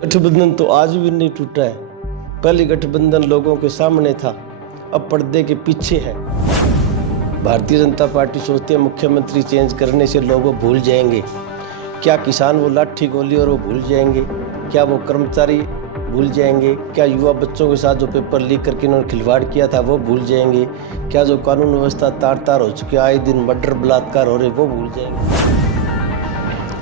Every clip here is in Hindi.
गठबंधन तो आज भी नहीं टूटा है। पहले गठबंधन लोगों के सामने था, अब पर्दे के पीछे है। भारतीय जनता पार्टी सोचती है मुख्यमंत्री चेंज करने से लोग वो भूल जाएंगे। क्या किसान वो लाठी गोली और वो भूल जाएंगे? क्या वो कर्मचारी भूल जाएंगे? क्या युवा बच्चों के साथ जो पेपर लीक करके उन्होंने खिलवाड़ किया था वो भूल जाएंगे? क्या जो कानून व्यवस्था तार तार हो चुकी है, आए दिन मर्डर बलात्कार हो रहे, वो भूल जाएंगे?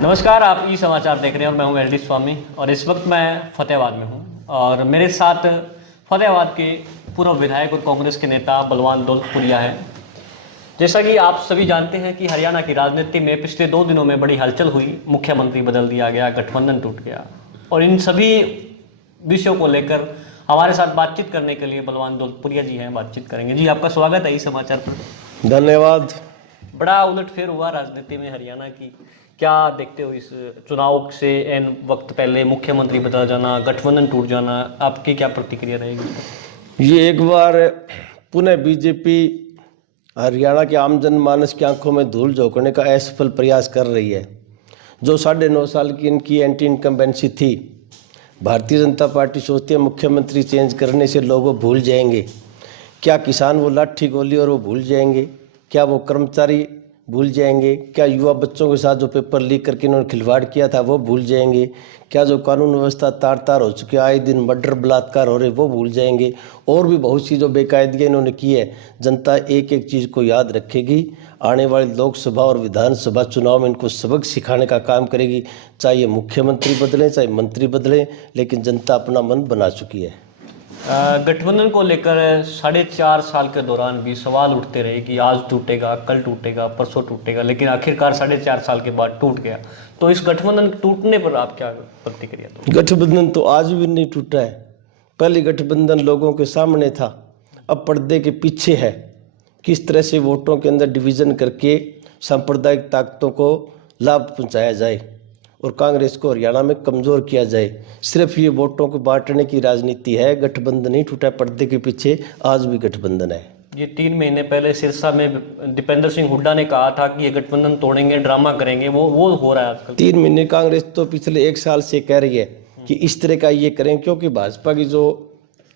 नमस्कार, आप ई समाचार देख रहे हैं और मैं हूं एल डी स्वामी और इस वक्त मैं फतेहाबाद में हूं और मेरे साथ फतेहाबाद के पूर्व विधायक और कांग्रेस के नेता बलवान दौलतपुरिया हैं। जैसा कि आप सभी जानते हैं कि हरियाणा की राजनीति में पिछले 2 दिनों में बड़ी हलचल हुई, मुख्यमंत्री बदल दिया गया, गठबंधन टूट गया और इन सभी विषयों को लेकर हमारे साथ बातचीत करने के लिए बलवान दौलतपुरिया जी हैं। बातचीत करेंगे। जी, आपका स्वागत है ई समाचार पर। धन्यवाद। बड़ा उलटफेर हुआ राजनीति में हरियाणा की, क्या देखते हो इस चुनाव से एन वक्त पहले मुख्यमंत्री बदल जाना, गठबंधन टूट जाना, आपकी क्या प्रतिक्रिया रहेगी? ये एक बार पुनः बीजेपी हरियाणा के आम जनमानस की आंखों में धूल झोंकने का असफल प्रयास कर रही है। जो 9.5 साल की इनकी एंटी इनकम्बेंसी थी, भारतीय जनता पार्टी सोचती है मुख्यमंत्री चेंज करने से लोग वो भूल जाएंगे। क्या किसान वो लाठी गोली और वो भूल जाएंगे? क्या वो कर्मचारी भूल जाएंगे? क्या युवा बच्चों के साथ जो पेपर लीक करके इन्होंने खिलवाड़ किया था वो भूल जाएंगे? क्या जो कानून व्यवस्था तार तार हो चुकी है, आए दिन मर्डर बलात्कार हो रहे, वो भूल जाएंगे? और भी बहुत सी जो बेकायदगियाँ इन्होंने की है, जनता एक एक चीज़ को याद रखेगी। आने वाली लोकसभा और विधानसभा चुनाव में इनको सबक सिखाने का काम करेगी। चाहे ये मुख्यमंत्री बदलें, चाहे मंत्री बदलें, लेकिन जनता अपना मन बना चुकी है। गठबंधन को लेकर 4.5 साल के दौरान भी सवाल उठते रहे कि आज टूटेगा, कल टूटेगा, परसों टूटेगा, लेकिन आखिरकार 4.5 साल के बाद टूट गया। तो इस गठबंधन टूटने पर आप क्या प्रतिक्रिया दो? गठबंधन तो आज भी नहीं टूटा है। पहले गठबंधन लोगों के सामने था, अब पर्दे के पीछे है। किस तरह से वोटों के अंदर डिवीज़न करके सांप्रदायिक ताकतों को लाभ पहुंचाया जाए और कांग्रेस को हरियाणा में कमज़ोर किया जाए, सिर्फ ये वोटों को बांटने की राजनीति है। गठबंधन नहीं टूटा, पर्दे के पीछे आज भी गठबंधन है। ये 3 महीने पहले सिरसा में दीपेंद्र सिंह हुड्डा ने कहा था कि ये गठबंधन तोड़ेंगे, ड्रामा करेंगे, वो हो रहा है आजकल। 3 महीने कांग्रेस तो पिछले 1 साल से कह रही है कि इस तरह का ये करें, क्योंकि भाजपा की जो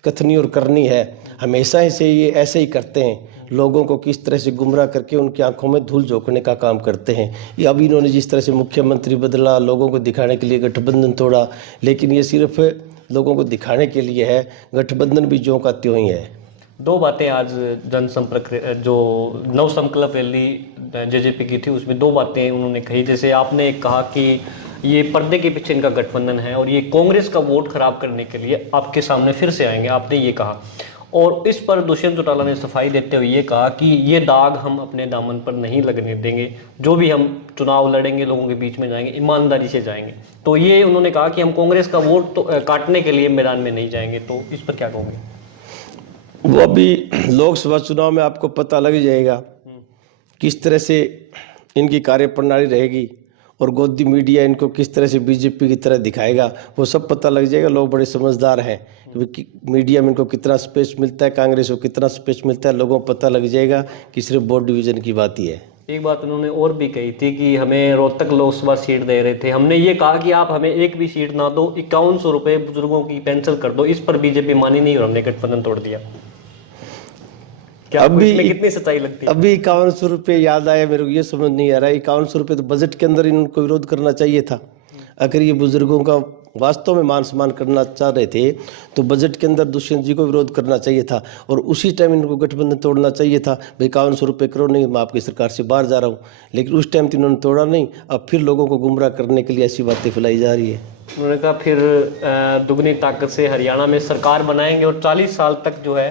कथनी और करनी है हमेशा ही से ये ऐसे ही करते हैं। लोगों को किस तरह से गुमराह करके उनकी आंखों में धूल झोंकने का काम करते हैं। ये अभी इन्होंने जिस तरह से मुख्यमंत्री बदला, लोगों को दिखाने के लिए गठबंधन तोड़ा, लेकिन ये सिर्फ लोगों को दिखाने के लिए है। गठबंधन भी ज्यों का त्यों ही है। 2 बातें आज जनसंपर्क जो नव संकल्प रैली जेजेपी की थी उसमें 2 बातें उन्होंने कही। जैसे आपने एक कहा कि ये पर्दे के पीछे इनका गठबंधन है और ये कांग्रेस का वोट खराब करने के लिए आपके सामने फिर से आएंगे, आपने ये कहा। और इस पर दुष्यंत चौटाला ने सफाई देते हुए ये कहा कि ये दाग हम अपने दामन पर नहीं लगने देंगे, जो भी हम चुनाव लड़ेंगे लोगों के बीच में जाएंगे, ईमानदारी से जाएंगे। तो ये उन्होंने कहा कि हम कांग्रेस का वोट तो काटने के लिए मैदान में नहीं जाएंगे। तो इस पर क्या कहोगे? वो अभी लोकसभा चुनाव में आपको पता लग जाएगा किस तरह से इनकी कार्यप्रणाली रहेगी और गोदी मीडिया इनको किस तरह से बीजेपी की तरह दिखाएगा, वो सब पता लग जाएगा। लोग बड़े समझदार हैं कि मीडिया में इनको कितना स्पेस मिलता है, कांग्रेस को कितना स्पेस मिलता है, लोगों को पता लग जाएगा कि सिर्फ वोट डिवीजन की बात ही है। एक बात उन्होंने और भी कही थी कि हमें रोहतक लोकसभा सीट दे रहे थे, हमने ये कहा कि आप हमें एक भी सीट ना दो, 5100 रुपये बुजुर्गों की पेंशन कर दो। इस पर बीजेपी मानी नहीं और हमने गठबंधन तोड़ दिया। क्या अभी इसमें कितनी सच्चाई लगती है? अभी 5100 रुपये याद आया मेरे को, ये समझ नहीं आ रहा है। 5100 रुपये तो बजट के अंदर इनको विरोध करना चाहिए था। अगर ये बुजुर्गों का वास्तव में मान सम्मान करना चाह रहे थे तो बजट के अंदर दुष्यंत जी को विरोध करना चाहिए था और उसी टाइम इनको गठबंधन तोड़ना चाहिए था। भाई 5100 रुपये करो, नहीं मैं आपकी सरकार से बाहर जा रहा हूँ, लेकिन उस टाइम तो इन्होंने तोड़ा नहीं। अब फिर लोगों को गुमराह करने के लिए ऐसी बातें फैलाई जा रही है। उन्होंने कहा फिर दुगनी ताकत से हरियाणा में सरकार बनाएंगे और 40 साल तक जो है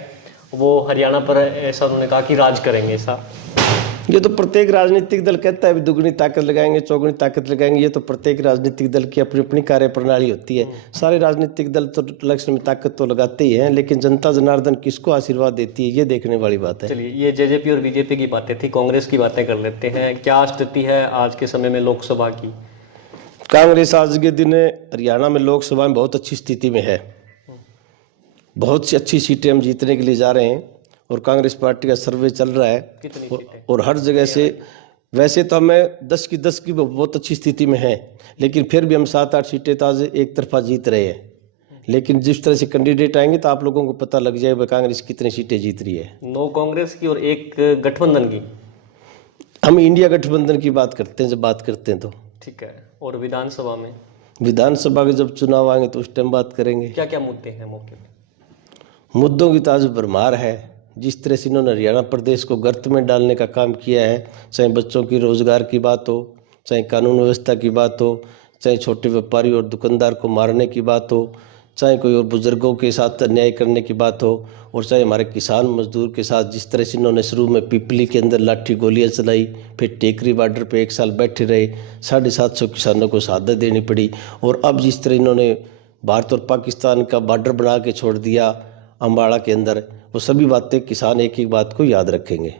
वो हरियाणा पर, ऐसा उन्होंने कहा कि राज करेंगे। ऐसा ये तो प्रत्येक राजनीतिक दल कहता है दुगनी ताकत लगाएंगे, चौगुनी ताकत लगाएंगे। ये तो प्रत्येक राजनीतिक दल की अपनी अपनी कार्यप्रणाली होती है। सारे राजनीतिक दल तो इलेक्शन में ताकत तो लगाते ही हैं, लेकिन जनता जनार्दन किसको आशीर्वाद देती है ये देखने वाली बात है। चलिए, ये जेजेपी और बीजेपी की बातें थी, कांग्रेस की बातें कर लेते हैं। क्या स्थिति है आज के समय में लोकसभा की? कांग्रेस आज के दिन हरियाणा में लोकसभा में बहुत अच्छी स्थिति में है। बहुत सी अच्छी सीटें हम जीतने के लिए जा रहे हैं और कांग्रेस पार्टी का सर्वे चल रहा है और हर जगह से वैसे तो हमें 10 की 10 की बहुत अच्छी स्थिति में है, लेकिन फिर भी हम 7-8 सीटें तो आज एक तरफा जीत रहे हैं। लेकिन जिस तरह से कैंडिडेट आएंगे तो आप लोगों को पता लग जाएगा कांग्रेस कितनी सीटें जीत रही है। 9 कांग्रेस की और 1 गठबंधन की। हम इंडिया गठबंधन की बात करते हैं जब बात करते हैं तो। ठीक है। और विधानसभा में विधानसभा के जब चुनाव आएंगे तो उस टाइम बात करेंगे। क्या क्या मुद्दे हैं मौके पे? मुद्दों की तो आज भरमार है। जिस तरह से इन्होंने हरियाणा प्रदेश को गर्त में डालने का काम किया है, चाहे बच्चों की रोजगार की बात हो, चाहे कानून व्यवस्था की बात हो, चाहे छोटे व्यापारी और दुकानदार को मारने की बात हो, चाहे कोई और बुजुर्गों के साथ अन्याय करने की बात हो, और चाहे हमारे किसान मजदूर के साथ जिस तरह से इन्होंने शुरू में पिपली के अंदर लाठी गोलियां चलाई, फिर टेकरी बॉर्डर पे 1 साल बैठे रहे, 750 किसानों को शहादत देनी पड़ी, और अब जिस तरह इन्होंने भारत और पाकिस्तान का बॉर्डर बना के छोड़ दिया अम्बाड़ा के अंदर, वो सभी बातें किसान एक एक बात को याद रखेंगे।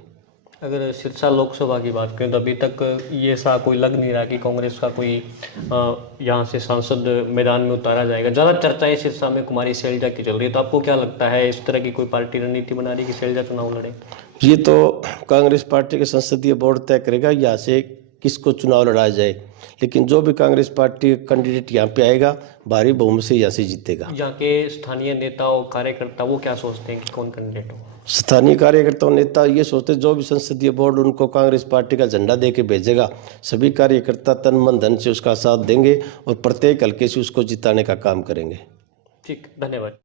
अगर सिरसा लोकसभा की बात करें तो अभी तक ये ऐसा कोई लग नहीं रहा कि कांग्रेस का कोई यहाँ से सांसद मैदान में उतारा जाएगा। ज़्यादा चर्चाएं सिरसा में कुमारी शैलजा की चल रही है, तो आपको क्या लगता है इस तरह की कोई पार्टी रणनीति बना रही है कि शैलजा चुनाव लड़े? ये तो कांग्रेस पार्टी के संसदीय बोर्ड तय करेगा यहाँ से किसको चुनाव लड़ाया जाए, लेकिन जो भी कांग्रेस पार्टी कैंडिडेट यहाँ पे आएगा भारी बहुमत से यहाँ से जीतेगा। यहाँ के स्थानीय नेता और कार्यकर्ता वो क्या सोचते हैं कि कौन कैंडिडेट हो? स्थानीय कार्यकर्ता और नेता ये सोचते जो भी संसदीय बोर्ड उनको कांग्रेस पार्टी का झंडा दे के भेजेगा, सभी कार्यकर्ता तन मन धन से उसका साथ देंगे और प्रत्येक हल्के से उसको जिताने का काम करेंगे। ठीक, धन्यवाद।